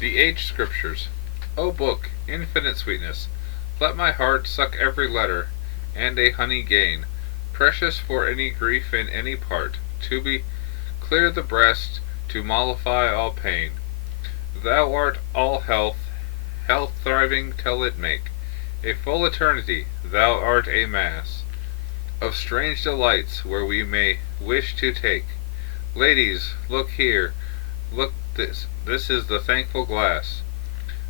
The Age Scriptures. O book, infinite sweetness, let my heart suck every letter, and a honey gain, precious for any grief in any part, to be clear the breast, to mollify all pain. Thou art all health, health thriving till it make a full eternity. Thou art a mass of strange delights where we may wish to take. Ladies, look here, look this is the thankful glass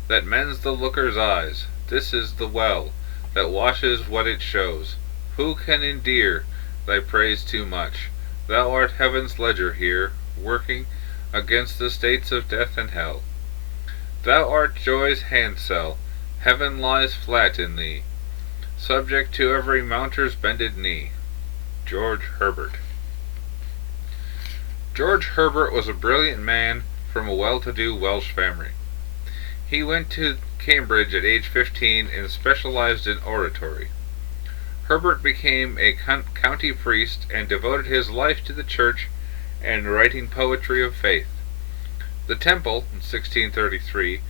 that mends the looker's eyes. This is the well that washes what it shows. Who can endear thy praise too much? Thou art heaven's ledger here, working against the states of death and hell. Thou art joy's handsel, heaven lies flat in thee, subject to every mounter's bended knee. George Herbert. George Herbert was a brilliant man from a well-to-do Welsh family. He went to Cambridge at age 15 and specialized in oratory. Herbert became a county priest and devoted his life to the church and writing poetry of faith. The Temple, in 1633,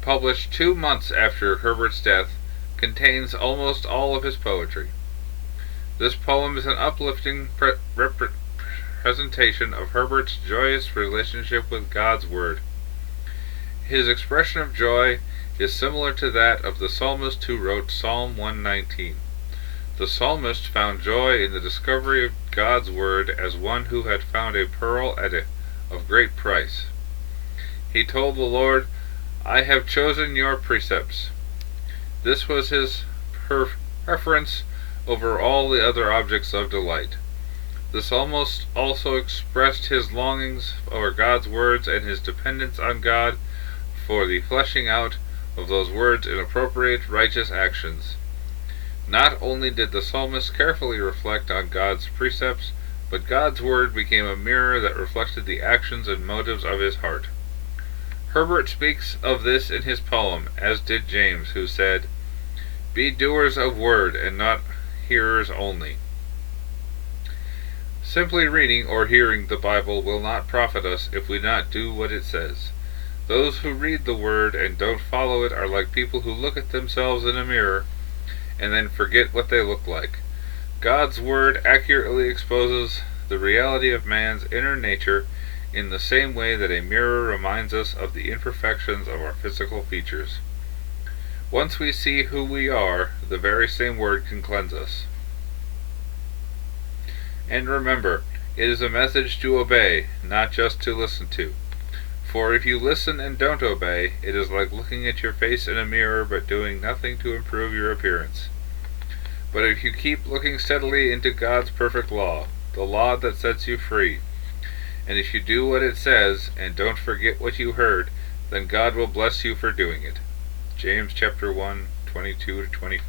published 2 months after Herbert's death, contains almost all of his poetry. This poem is an uplifting presentation of Herbert's joyous relationship with God's Word. His expression of joy is similar to that of the psalmist who wrote Psalm 119. The psalmist found joy in the discovery of God's Word as one who had found a pearl of great price. He told the Lord, I have chosen your precepts. This was his preference over all the other objects of delight. The psalmist also expressed his longings for God's words and his dependence on God for the fleshing out of those words in appropriate righteous actions. Not only did the psalmist carefully reflect on God's precepts, but God's word became a mirror that reflected the actions and motives of his heart. Herbert speaks of this in his poem, as did James, who said, Be doers of word, and not hearers only. Simply reading or hearing the Bible will not profit us if we not do what it says. Those who read the Word and don't follow it are like people who look at themselves in a mirror and then forget what they look like. God's Word accurately exposes the reality of man's inner nature in the same way that a mirror reminds us of the imperfections of our physical features. Once we see who we are, the very same Word can cleanse us. And remember, it is a message to obey, not just to listen to. For if you listen and don't obey, it is like looking at your face in a mirror but doing nothing to improve your appearance. But if you keep looking steadily into God's perfect law, the law that sets you free, and if you do what it says and don't forget what you heard, then God will bless you for doing it. James chapter 1, 22-25.